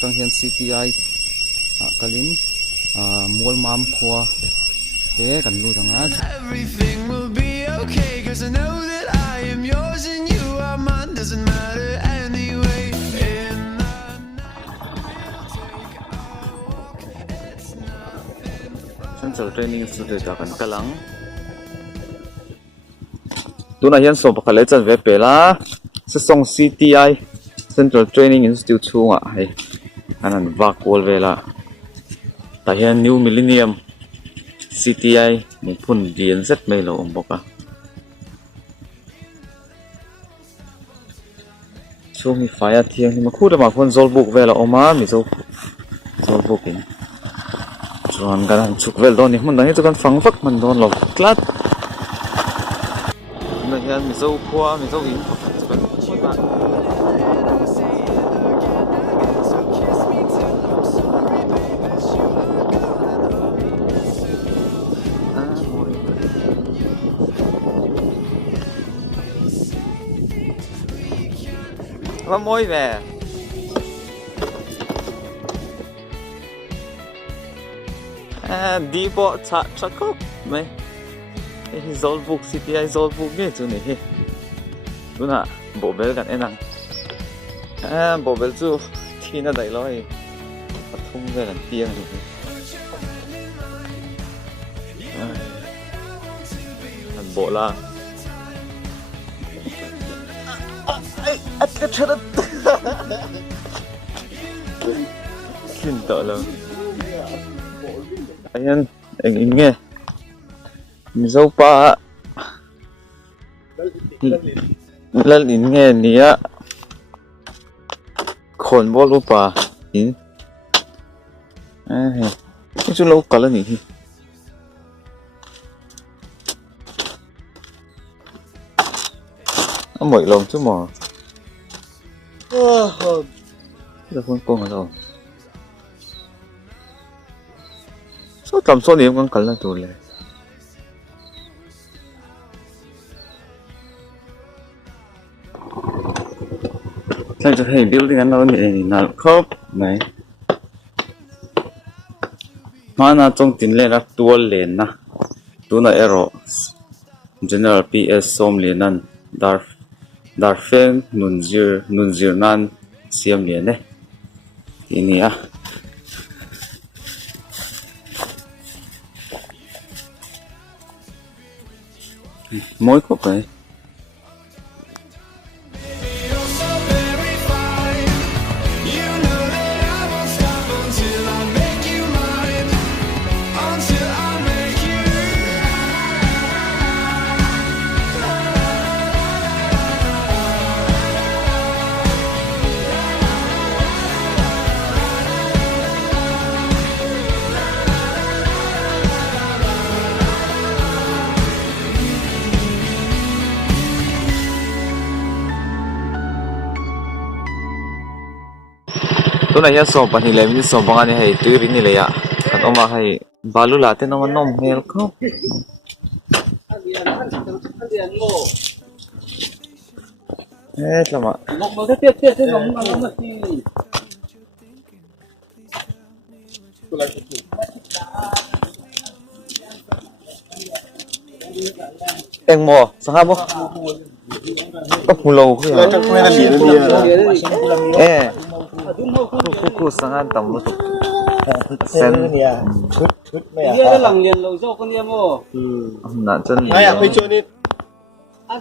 tang hian CTI kalin mol mam khwa te kan lu danga Everything will be okay, 'cause I know that I am yours and you are mine. Doesn't matter anyway. In the Central Training Institute kan kalang tuna hian som pakhat le chan ve pela sa song CTI Central Training Institute chunga hei anan vakol vela ta hian New Millennium CTI mun phun dian zet mai lo om boka chumi fire thiang ni ma khu da ma khon zol book vela oma mi zo zol book in chuan kan chuk vel don ni mun da hi chu kan fang vak man don lo tlat na hian mi zo khwa mi zo in pakhat chu kan chi ba Có mối về đi bộ chặt chắc không mấy cái zol book CTI zol book nghe chú này đúng à bộ belกันem năng bộ bel chú thì nó đầy lối thung ra gần tiếng bộ là cái chuyện đó kinh tởm lắm anh in nghe mình dâu pa lần in nghe nia khôn bol upa in cái chú lâu cả lần nhỉ mỗi lòng chú mò được con rồi số tầm số điểm con cần là tụi lệ sao cho thấy building anh nói này nào khớp này mà na trong tiền lệ là tua lên na tua na arrow general PS som liền anh Darfen nunzir nan siam liền đấy ini à mỗi cốc ấy tu na hian som pahnih leh min som banga ni hei tuirin ni leia kan oma hei balu la te nong nom hmel kho tlama eng mo sanga mo có phù lầu không vậy? Chắc quên là gì đấy. Cô sang tầm một sen. Dia lang lian lo zo con em ô. Nãy chân. Ai à phải cho nên.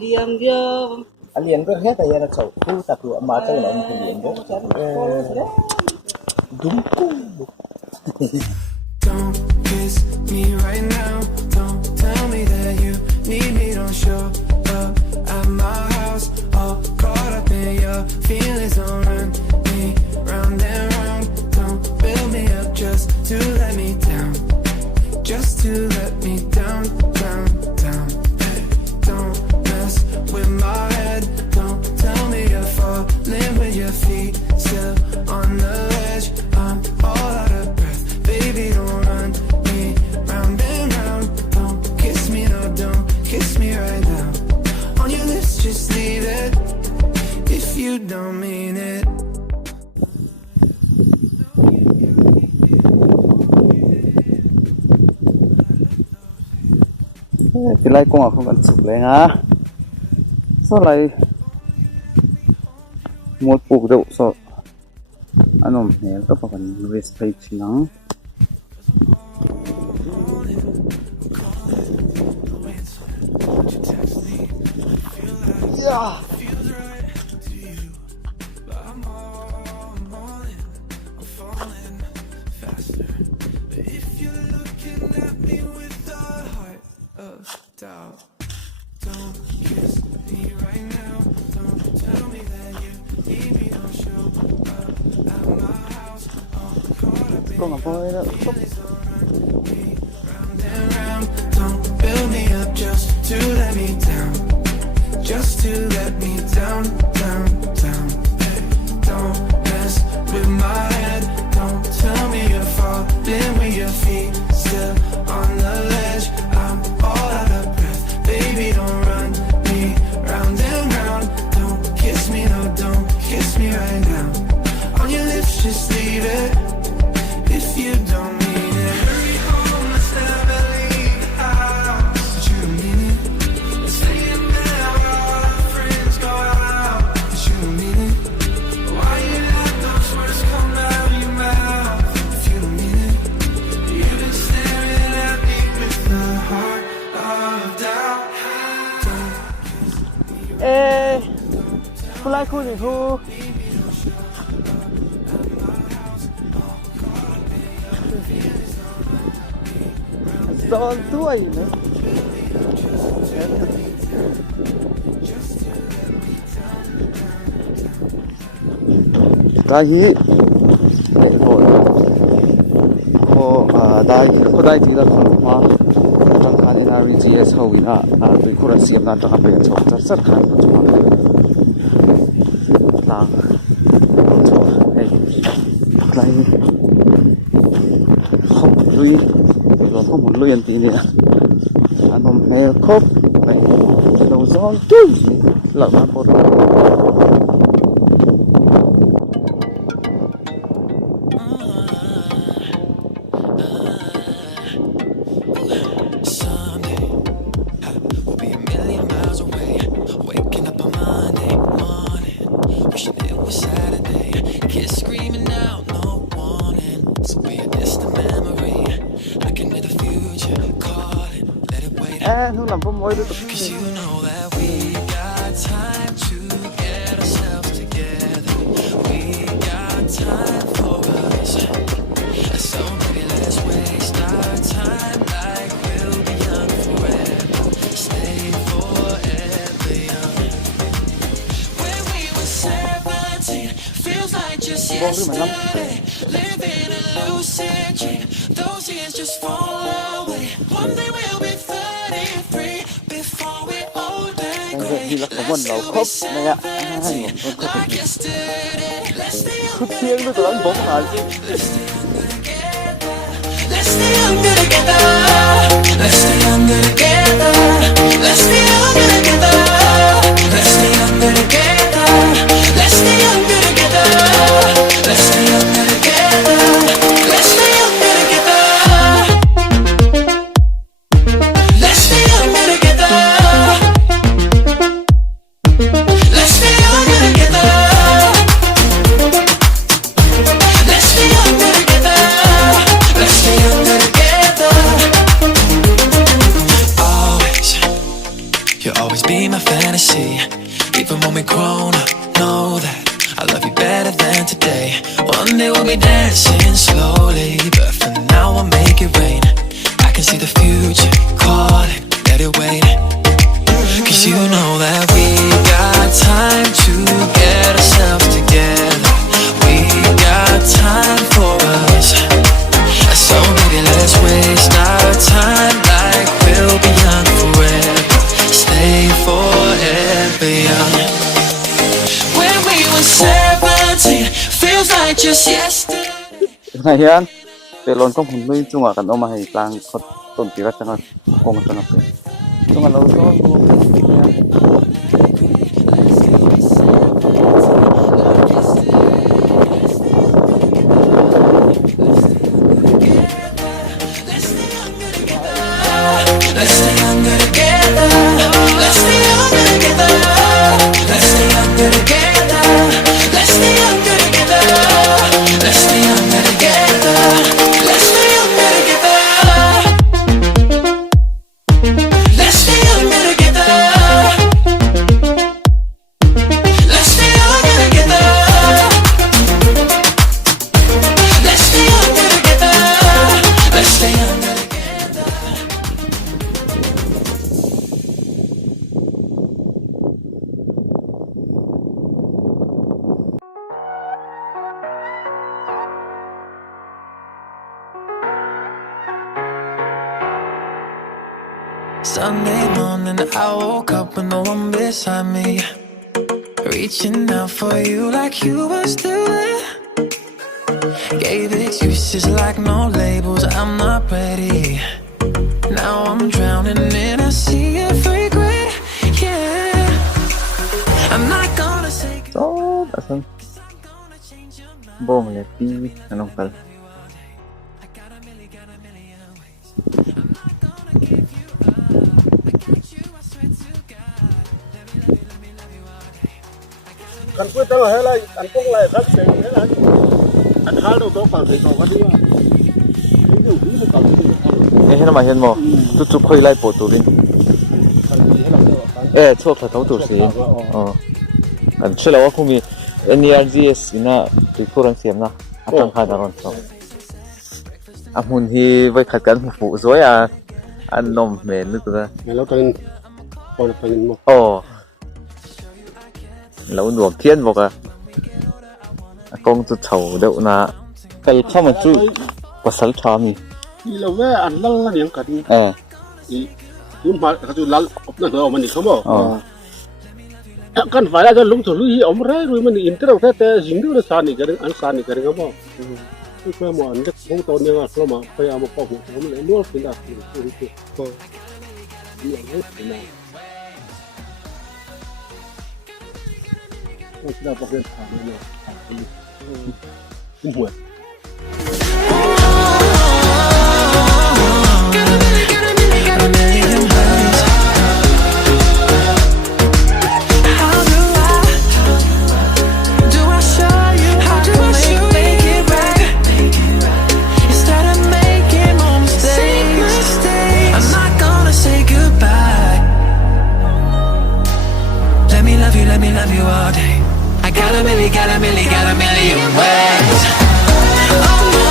Lian dia. Lian có hết rồi là chậu khu tập lụa mà chơi lại một lian đó. Đúng. Don't kiss me right now. Don't tell me that you need me. Don't show up at my house. All caught up in your feelings. Don't run me round and round. Don't build me up just to let me down. Just to let me down, down, down. Hey, don't mess with my head. Don't tell me you're falling with your feet still on the ledge. I'm all out of breath. Baby, don't run me round and round. Don't kiss me, no, don't kiss me right now. On your lips, just leave it if you don't mean it. cái này cũng không cần chụp lên hả sao lại một bộ đồ sao anh ông này có phần respect nắng Doubt. Don't kiss me right now. Don't tell me that you need me. Don't show up at my house. All caught up in con ngồi đó feelings around me, round and round. Don't build me up just to let me down. Just to let me down, down, down. Hey, don't mess with my head. Don't tell me you're falling with your feet still on the ledge. I'm all out of breath. Baby, don't run me round and round. Don't kiss me, no, don't kiss me right now. On your lips, just leave it if you don't mean it. Hurry home, let's never leave the house. But you don't mean it. Let's stay in bed while all our friends go out. But you don't mean it. Why you let those words come out of your mouth if you don't mean it? You've been staring at me with the heart of doubt. Ê, cô lại khu gì thu? Giòn tuổi nữa. cái gì để rồi cô đại chỉ là không mà trong khán giả này chỉ là sau khi bị cô ra xem là trong bên trong rất khá là trong là hey cái không lui rồi không muốn lui anh tí nữa anh không nghe khóc này đầu gió chui lợn ăn bột không làm có mối được thì là có một đầu khớp này ạ khớp thiêng với tụi anh bố mà Let's stay younger together. Let's stay younger together. Let's stay younger together. Let's stay younger together. Let's stay younger together. Let's stay younger together. Let's stay younger together. Let's stay younger together. Let's stay younger together. Let's stay younger together. Let's stay younger together. Always, you'll always be my fantasy. Even when we're grown up, know that I love you better than today. One day we'll be dancing slowly, but for now I'll make it rain. I can see the future, call it, let it wait. Cause you know that we got time to get ourselves together. We got time for us. So maybe let's waste our time like we'll be young forever. Stay forever young. When we were 17, feels like just yesterday. này hiền để lon công hồn nuôi chung ở gần ông mà hay lang có tồn tí rất chẳng không chẳng được chung ở lâu rồi Let's stay younger together. Sunday morning, I woke up with no one beside me. Reaching out for you like you were still there. Gave excuses like no labels, I'm not ready. Now I'm drowning in a sea of regret. Yeah, I'm not gonna say So, asan? Bom le pi anong kal? Kan ku tahu helai, kan pun lai kan seng helai. An hal do to pal thei to ka dia. Ini ni ka tu. Eh hena ma hian mo. Tu chu khoi lai po tu rin. Eh chok tha thau tu si. Kan chela wa khumi NERGS ina rikuran siam na. Atang kha daron so. Amun hi vai khat kan fu zoya an nom men nu tu da. Melo kan pon pangin mo. Lâu nuột thiên một à con tôi thầu đậu na cái không mà chú có sẵn cho mình Ni lo ve an lal la niang ka ni. Yum ma ka tu lal op na do man ni khomo. Kan vai la jo lung tu lu hi om re ru man in tra ta te jing du la sa ni ka an sa ni ka ngamo. Tu ko mo an dak ho to ni nga so ma pa ya mo pa mo mo le lu fin da tu ko. Ni an ho na. Kita pakai tangan ni, buat. Let me love you all day. I got a million ways. Oh no.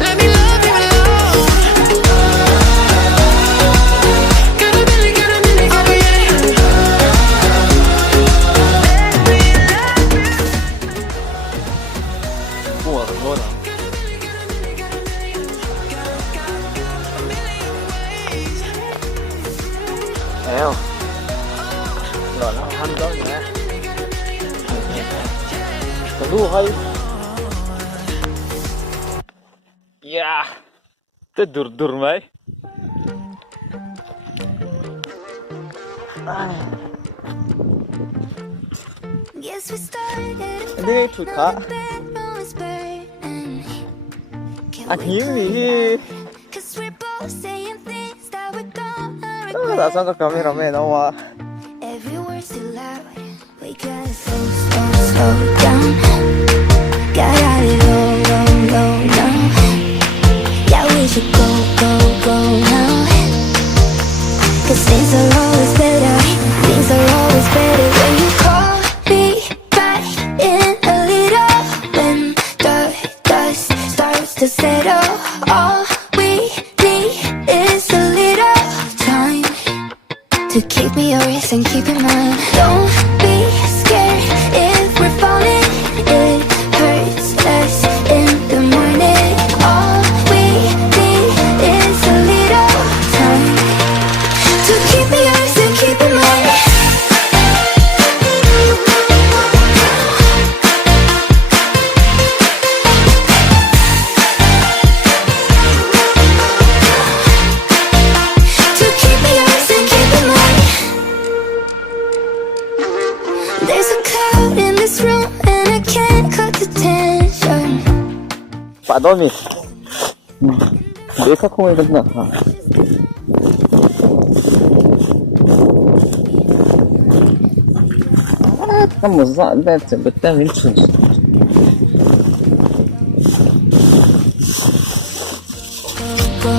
Let me love you alone. Got a million, oh yeah. Eo rồi nó hành đó nhé cái đu hay yeah te dur dur mai đi thụt khá anh hiếm gì là sao các camera mẹ đâu mà slow down. Got out it low now. Yeah, we should go now. 'Cause things are always better. Things are always better when you call me back in a little. When the dust starts to settle, all we need is a little time to keep me yours and keep in mind. Don't be scared if we're falling. It hurts less in the morning. All we need is a little time to keep me yours and keep in mind. To keep me yours and keep in mind. There's a cloud in this room and I can't cut the tension. Pak Domi dia kau yang kena kamu zaat betul minum Go